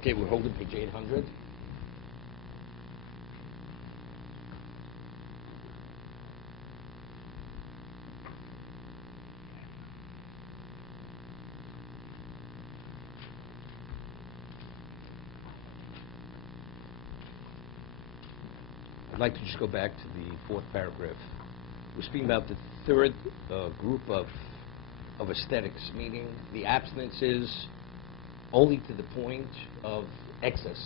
Okay, we're holding page 800. I'd like to just go back to the fourth paragraph. We're speaking about the third group of aesthetics, meaning the abstinence is only to the point of excess.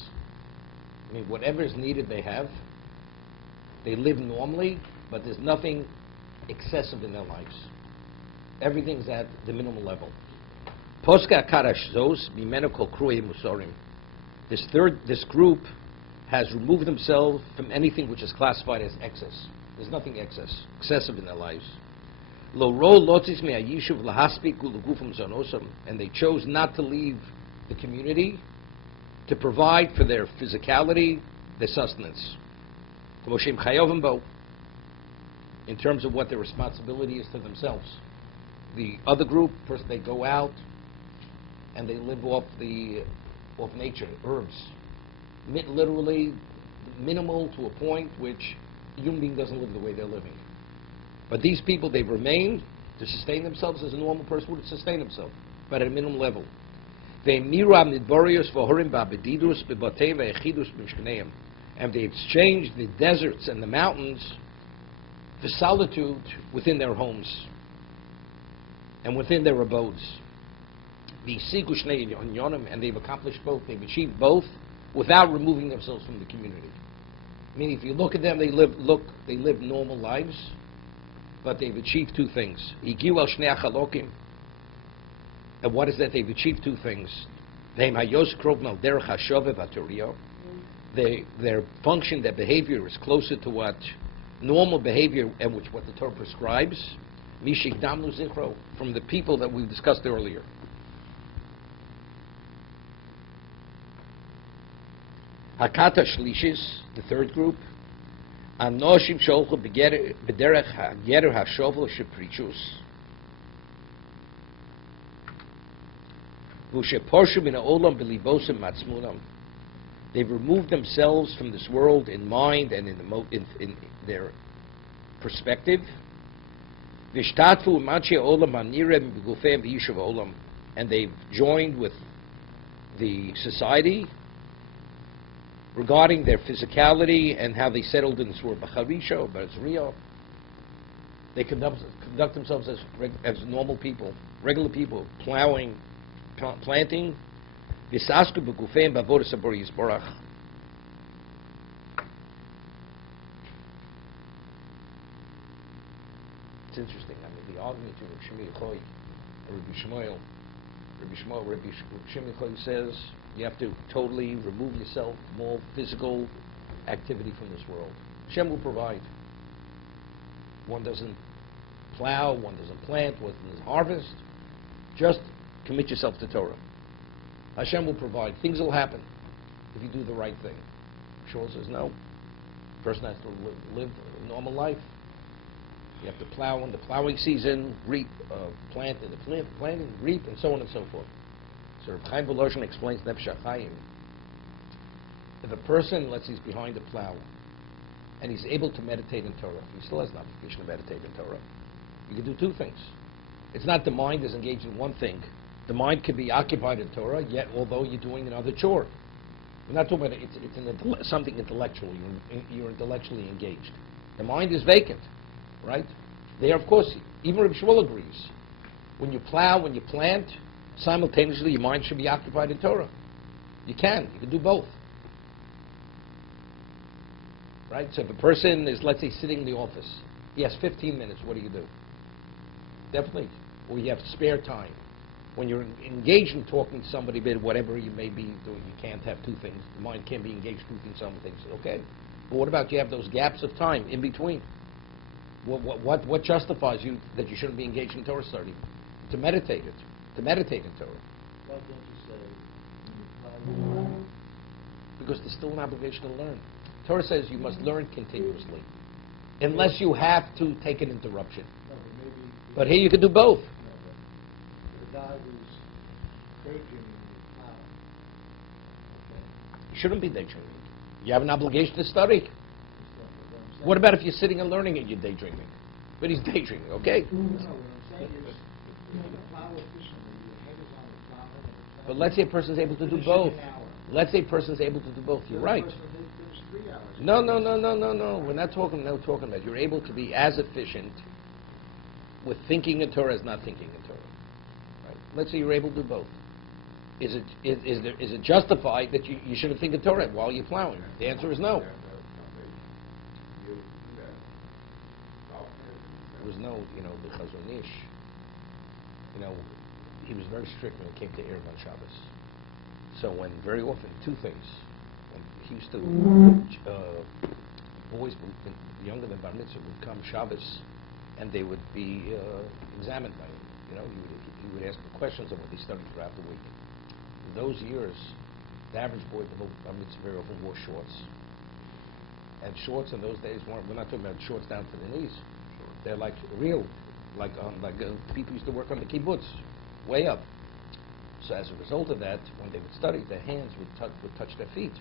I mean, whatever is needed they have. They live normally, but there's nothing excessive in their lives. Everything's at the minimal level. Poska karash zos mimeno kol kruei musorim. This group has removed themselves from anything which is classified as excess. There's nothing excessive in their lives. Lo ro lotzis me'ayishuv lahaspik ulugufim zonosam, and they chose not to leave the community to provide for their physicality, their sustenance. In terms of what their responsibility is to themselves. The other group, first they go out and they live off nature, herbs. Literally minimal to a point which a human being doesn't live the way they're living. But these people, they've remained to sustain themselves as a normal person would sustain himself, but at a minimum level. And they exchanged the deserts and the mountains for solitude within their homes and within their abodes. And they've accomplished both, they've achieved both without removing themselves from the community. Meaning, if you look at them, they live normal lives, but they've achieved two things. And what is that? They've achieved two things. Their function, their behavior is closer to what normal behavior and what the Torah prescribes. From the people that we discussed earlier. Hakata Shlishis, the third group. Anoshim sholchu b'derech hagerer hashovel sheprichus. They've removed themselves from this world in mind and in their perspective. And they've joined with the society regarding their physicality and how they settled in this world. But it's real. They conduct themselves as normal people, regular people, plowing, planting. It's interesting. I mean, the argument between Shimi Yochai and Rabbi Shimi Yochai says you have to totally remove yourself from all physical activity from this world. Hashem will provide. One doesn't plow, one doesn't plant, one doesn't harvest. Just commit yourself to Torah. Hashem will provide. Things will happen if you do the right thing. Shmuel says no. The person has to live a normal life. You have to plow in the plowing season, reap, plant in the planting, reap, and so on and so forth. So Reb Chaim Volozhin explains Nefesh HaChaim. If a person, let's say he's behind a plow, and he's able to meditate in Torah, he still has an obligation to meditate in Torah. You can do two things. It's not the mind is engaged in one thing. The mind can be occupied in Torah, yet although you're doing another chore. We're not talking about it's something intellectual. You're intellectually engaged. The mind is vacant, right? There, of course, even Reb Shmuel agrees. When you plow, when you plant, simultaneously your mind should be occupied in Torah. You can do both. Right? So if a person is, let's say, sitting in the office, he has 15 minutes, what do? Definitely. Or you have spare time. When you're engaged in talking to somebody about whatever you may be doing, you can't have two things. The mind can't be engaged in two things simultaneously. Okay. But what about you have those gaps of time in between? What justifies you that you shouldn't be engaged in Torah study? To meditate in Torah. Why don't you say, because there's still an obligation to learn. Torah says you must learn continuously, unless you have to take an interruption. No, but here you can do both. No, but the guy who's baking in the You shouldn't be daydreaming. You have an obligation to study. What about if you're sitting and learning and you're daydreaming? But he's daydreaming, okay? No, what I'm saying is, you plow efficiently, your head is on the plow. But let's say a person's able to do both. Let's say a person's able to do both. You're right. No. We're not talking about. You're able to be as efficient with thinking in Torah as not thinking in Torah. Right? Let's say you're able to do both. Is it justified that you shouldn't think in Torah while you're plowing? The answer is no. There was no, the Chazon Ish. He was very strict when it came to Erev on Shabbos. So when very often, two things. When he used to, boys younger than Bar Mitzvah would come Shabbos, and they would be examined by him. He would ask them questions on what they studied throughout the week. In those years, the average boy at the Bar Mitzvah very often wore shorts. And shorts in those days we're not talking about shorts down to the knees. They're like real, people used to work on the kibbutz, way up. So as a result of that, when they would study, their hands would touch their feet.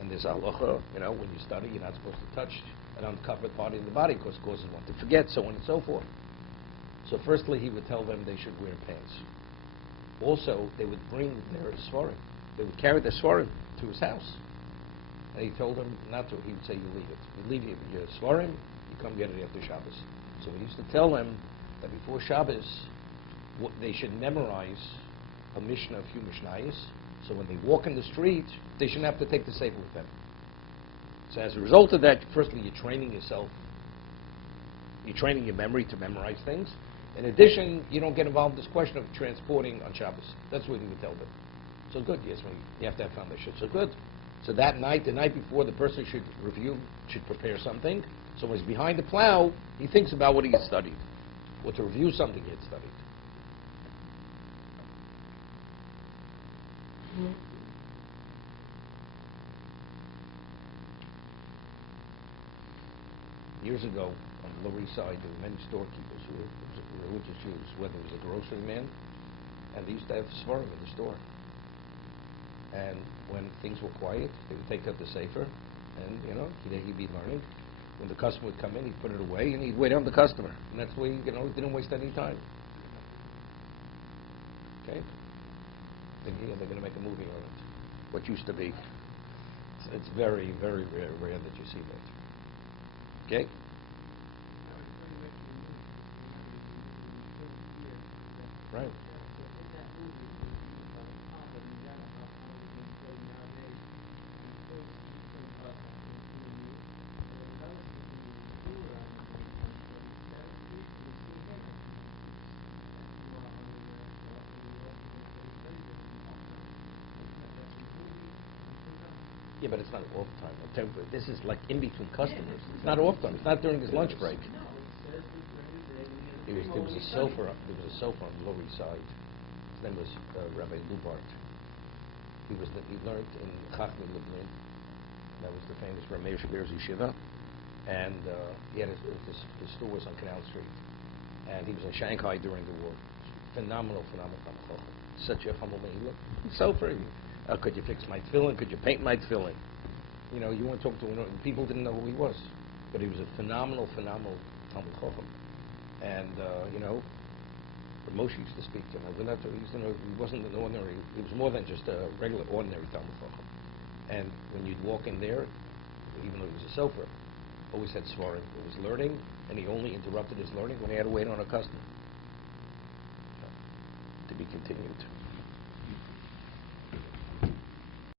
And there's halacha, when you study, you're not supposed to touch an uncovered part of the body because it causes one to forget, so on and so forth. So firstly, he would tell them they should wear pants. Also, they would bring their svarim. They would carry their svarim to his house. And he told them not to. He would say, you leave it. You leave your svarim, you come get it after Shabbos. So he used to tell them that before Shabbos, they should memorize a mishnah, a few mishnayos, so when they walk in the street, they shouldn't have to take the sefer with them. So as a result of that, firstly, you're training yourself, you're training your memory to memorize things. In addition, you don't get involved in this question of transporting on Shabbos. That's what he would tell them. So good, yes, you have to have foundation. So good. So that night, the night before, the person should prepare something. So when he's behind the plow, he thinks about what he had studied, or to review something he had studied. Years ago, on the Lower East Side, there were many storekeepers who were religious Jews, whether it was a grocery man, and they used to have svarim in the store. And when things were quiet, they would take out the sefer, and he'd be learning. When the customer would come in, he'd put it away, and he'd wait on the customer. And that's the way, he didn't waste any time. Okay? They're going to make a movie on it. What used to be. It's very, very rare that you see that. Okay? Right. Yeah, but it's not off time. I'll tell you, this is like in between customers. It's not off time. It's not during his lunch break. There was a sofa. There was a sofa on the Lower East Side. His name was Rabbi Lubart. He learned in Chachmei Lublin. That was the famous Rameir Shabir's yeshiva, and he had his store was on Canal Street, and he was in Shanghai during the war. Phenomenal. Such a humble man. He looked so free. Could you fix my tefillin? Could you paint my tefillin? You want to talk to him. People didn't know who he was, but he was a phenomenal Talmud Chacham. And Moshe used to speak to him. He wasn't an ordinary. He was more than just a regular, ordinary Talmud Chacham. And when you'd walk in there, even though he was a sofer, always had svarim. He was learning, and he only interrupted his learning when he had to wait on a customer. To be continued.